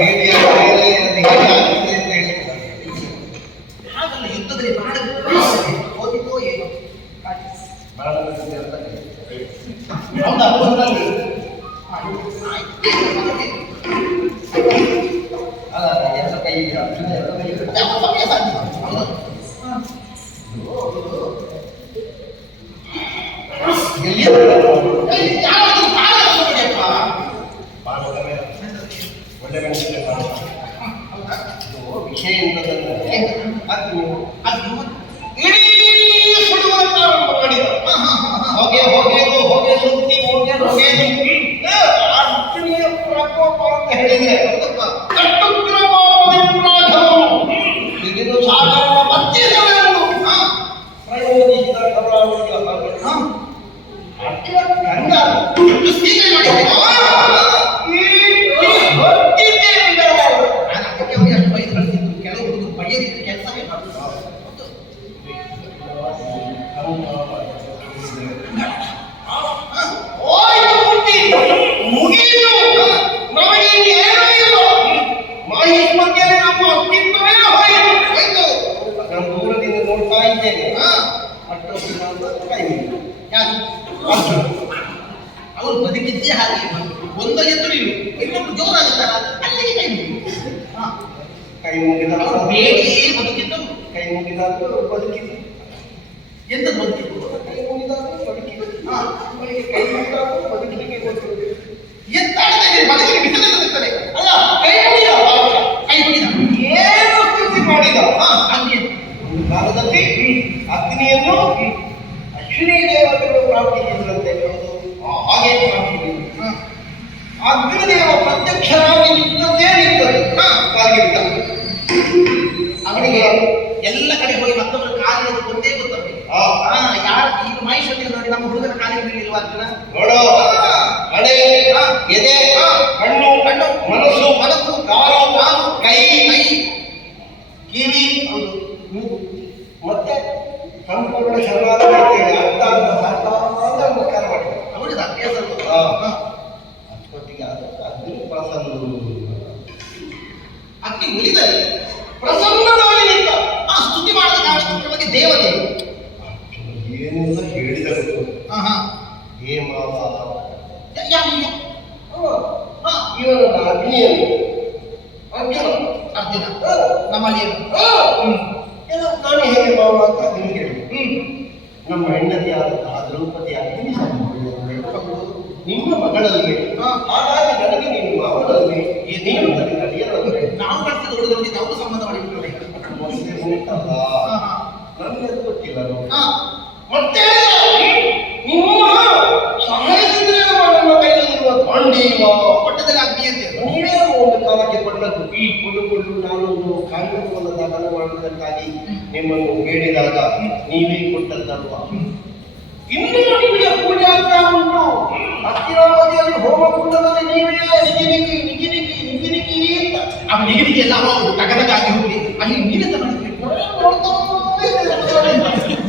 tragedia ಕಾಲದಲ್ಲಿ ಅಗ್ನಿಯನ್ನು ಅಶ್ವಿನಿ ದೇವತೆಗಳು ಪ್ರಾಪ್ತಿಸಿದ್ರಂತೆ ಹಾಗೆ ಪ್ರಾಪ್ತಿಸಿದ್ರು ಅಗ್ನಿದೇವ ಪ್ರತ್ಯಕ್ಷರಾಗಿ ನಿಂತದ್ದೇ ನಿಂತದ್ದು ಕಾಲ್ಗಿಡ್ತ ಅವನಿಗೆ ಎಲ್ಲ ಕಡೆ ಹೋಗಿ ಮತ್ತೊಬ್ಬರ ಕಾಲಿಗೆ ಗೊತ್ತೇ ಗೊತ್ತಾಗ್ತದೆ ಯಾರು ಈ ಮಹಿಷಲ್ಲಿ ನೋಡಿ ನಮ್ಮ ಹುಡುಗರ ಕಾಲಿಗೆ ಬೀಳಿಲ್ವಾ ಅಂತ ನೋಡೋ. ಹಣೆ ಎದೆ ಕಣ್ಣು ಕಣ್ಣು. ಮನಸ್ಸು ಮನಸ್ಸು ಕಾಲು ಕಾಲು ಕೈ. ಕೈ. ಕಿವಿ. ಹೌದು. ಮೂಗು. ಮತ್ತೆ ಸಂಪೂರ್ಣ ಶರಣಾದ ಅರ್ಥ ಅಂತ ಮುಖ್ಯ ಮಾಡಿದ್ರು ಅಷ್ಟೊತ್ತಿಗೆ ಆದಷ್ಟು ಅಗ್ನಿ ಪ್ರಾಸಂಗ ಉಂಟಲ್ಲ ನನಗೆ ಮತ್ತೆ? ನಿಮ್ಮ ಸಹಾಯದಿಂದ ನನ್ನ ಕೈಯಲ್ಲಿರುವ ದಾಂಡೇವ ಪಟ್ಟದಲ್ಲಿ ಒಂದು ಕಾಲಕ್ಕೆ ಪಟ್ಟದ್ದು ಈ ಕುಡುಕೊಂಡು ನಾನು ಒಂದು ಮಾಡುವುದಕ್ಕಾಗಿ ನಿಮ್ಮನ್ನು ಕೇಳಿದಾಗ ನೀವೇ ಕೊಟ್ಟದ್ದಲ್ವ? ಇನ್ನೂ ನಿಮಗೆ ಪೂಜೆ ಆಗ್ತಾ ಉಂಟು. ಹತ್ತಿರಾವಧಿಯಲ್ಲಿ ಹೋಮ ನೀವೇ ನಿಗಿನಿಗಿ ನಿಗಿನಿಗಿ ನಿಗಿನಿಗಿ ಆ ನಿಗಿನಿಗೆ ಎಲ್ಲ ತಗದಗಾಗಿ ಹೋಗಿ. ಅಲ್ಲಿ ನೀನೆ ತಗೊಂಡು ¡Vamos! ¡Vamos! ¡Vamos!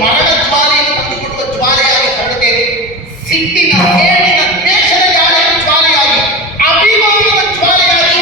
ಮರಣ ಜ್ವಾಲೆಯನ್ನು ತಂದುಕೊಡುವ ಜ್ವಾಲೆಯಾಗಿ ಹೊರಡುತ್ತೇನೆ ಸಿಟ್ಟಿನ ಸೇರಿನ ದ್ವೇಷದ ಜ್ವಾಲೆ ಅಭಿಮಾನದ ಜ್ವಾಲೆಯಾಗಿ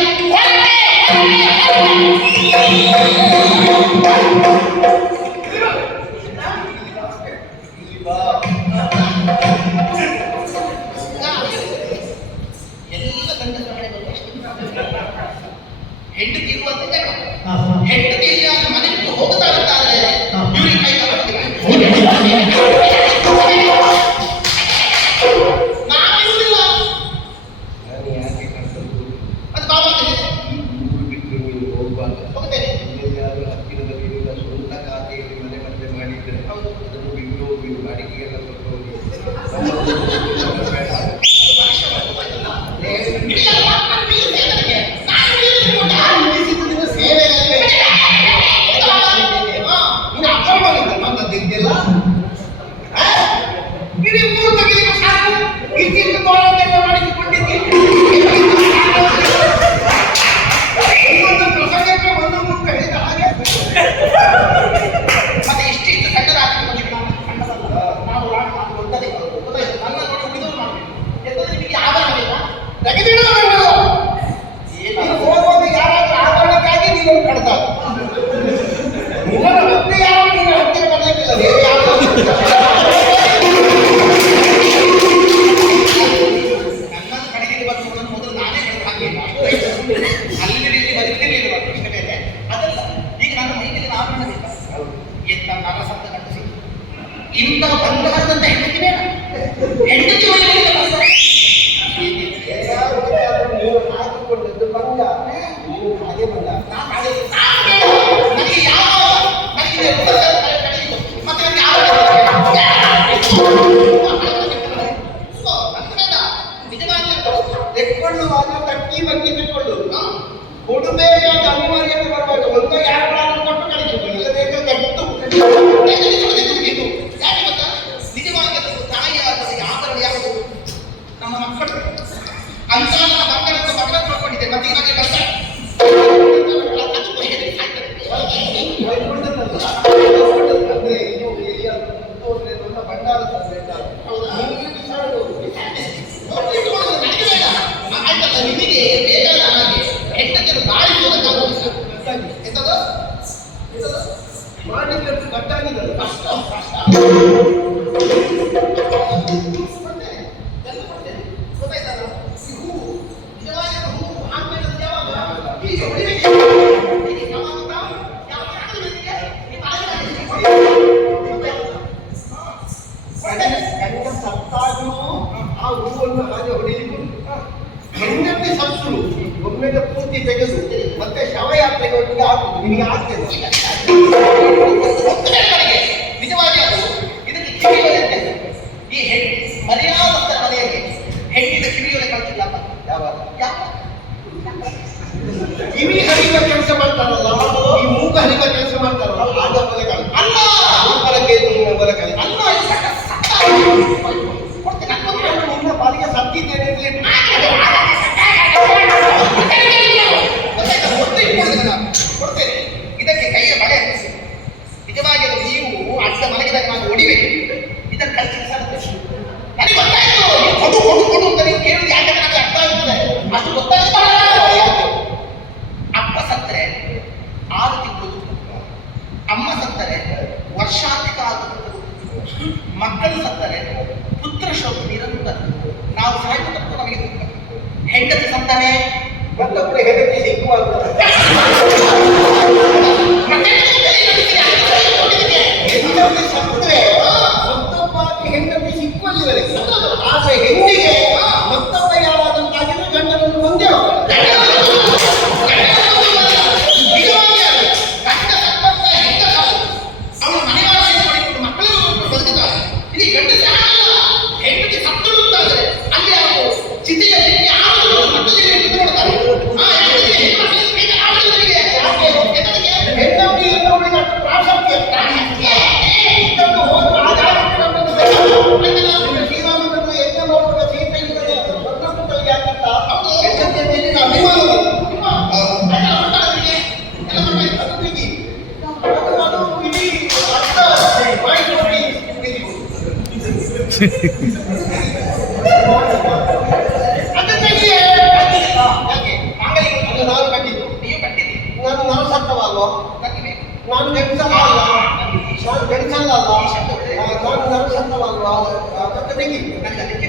ಆ ಹೂವನ್ನು ಹಾಗೆ ಹೊಡೆಯಲಿಕ್ಕೆ ಹೆಂಗಂತೆ ಸತ್ತು ಒಮ್ಮೆಗೆ ಪೂರ್ತಿ ತೆಗೆದು ಮತ್ತೆ ಶವಯಾತ್ರೆಗೆ ಒಟ್ಟಿಗೆ ಹಾಕುದು ನಿಮಗೆ ಆಗ್ತದೆ. ನಾನು ಗಣಿಸಲ್ಲ ನಾನು ಗಣಿಸಲ್ಲ ನಾನು ನರಸಲ್ಲವಲ್ಲ ಕಟ್ಟು ತೆಗಿ ನನ್ನ ತೆಗಿ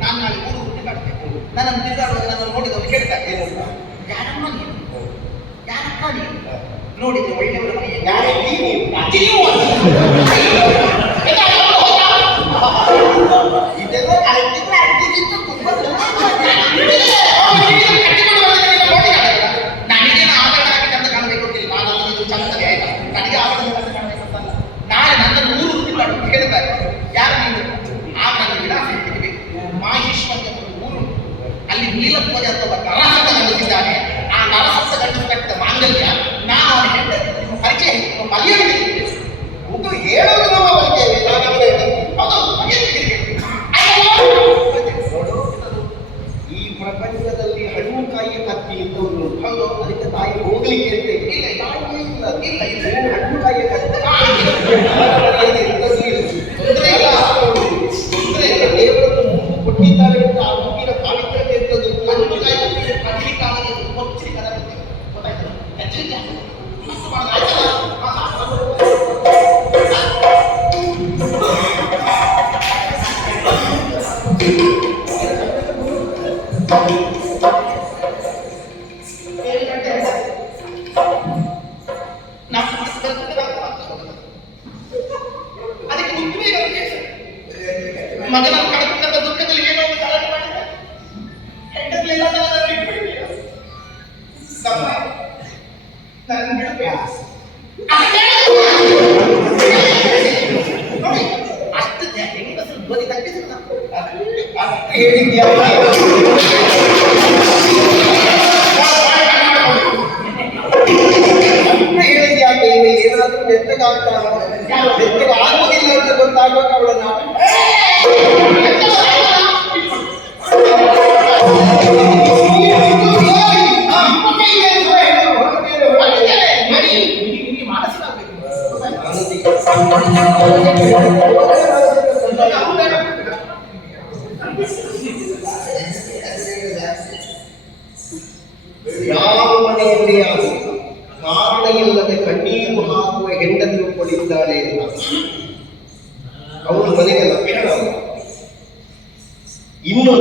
ನಾನು ನಾಳೆ ಮೂರು ಹುಟ್ಟಿ ಮಾಡ್ತೇನೆ ನನ್ನನ್ನು ತಿರುಗಾಡುವಾಗ ನನ್ನನ್ನು ನೋಡಿದವರು ಕೇಳ್ತಾರೆ ಏನಂತ ಯಾರಮ್ಮ ನೀನು ಯಾರಪ್ಪ ನೀನು ನೋಡಿದ್ರೆ ಒಳ್ಳೆಯವರ ಮನೆಯ ಯಾರೇ ನೀವು ಮಗನ ಕಳೆದುಕೊಂಡ ದುಃಖದಲ್ಲಿ ಏನೋ ಒಂದು ಕಾರಣ ಮಾಡಿದೆ ಹೆಂಡತಿಲ್ಲ ನಾನು ಬಿಟ್ಬಿಡ್ತೀಯ ಸಮ ನನ್ನ ಬಿಡಬೇಡ ಅಂತ ಗೊತ್ತಾಗುವಾಗ ಅವಳನ್ನು ಯಾವ ಮನೆಯಲ್ಲಿ ಕಾರಣ ಇಲ್ಲದೆ ಕಣ್ಣೀರು ಹಾಕುವ ಹೆಂಡತಿ ಒಬ್ಬಳಿದ್ದಾಳೆ ಅವರ ಮನೆಗೆ ಲಕ್ಷಣ ಇನ್ನೂ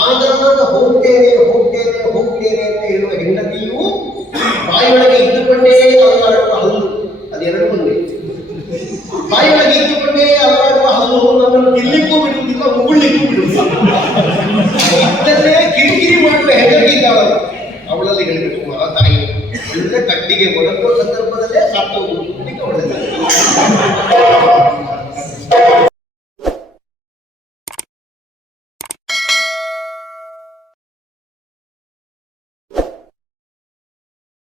ಆಧಾರ ಹೋಗ್ತೇನೆ ಹೋಗ್ತೇನೆ ಹೋಗ್ತೇನೆ ಅಂತ ಹೇಳುವ ಹೆಂಡತಿಯು ಬಾಯಿಯೊಳಗೆ ಇದ್ದುಕೊಂಡೇ ಅಲ್ಲಾಡುವ ಹಲ್ಲು. ಅದೆರಡು ಮುಂದೆ ಬಾಯಿಯೊಳಗೆ ಇದ್ದುಕೊಂಡೇ ಅಲ್ಲಾಡುವ ಹಲ್ಲು ನನ್ನನ್ನು ತಿನ್ಲಿಕ್ಕೂ ಬಿಡುವುದಿಲ್ಲ ಉಗುಳ್ಲಿಕ್ಕೂ ಬಿಡುವುದಿಲ್ಲ. ಕಿರಿಕಿರಿ ಮಾಡಿದ್ರೆ ಹೆದರಿದ್ದಾಳು ಅವಳಲ್ಲಿ ಹೇಳಬೇಕು ಮರ ತಾಯಿ ಅಂದ್ರೆ ಕಟ್ಟಿಗೆ ಒಳಗುವ ಸಂದರ್ಭದಲ್ಲೇ ಸಾಕು ಅವಳಲ್ಲಿ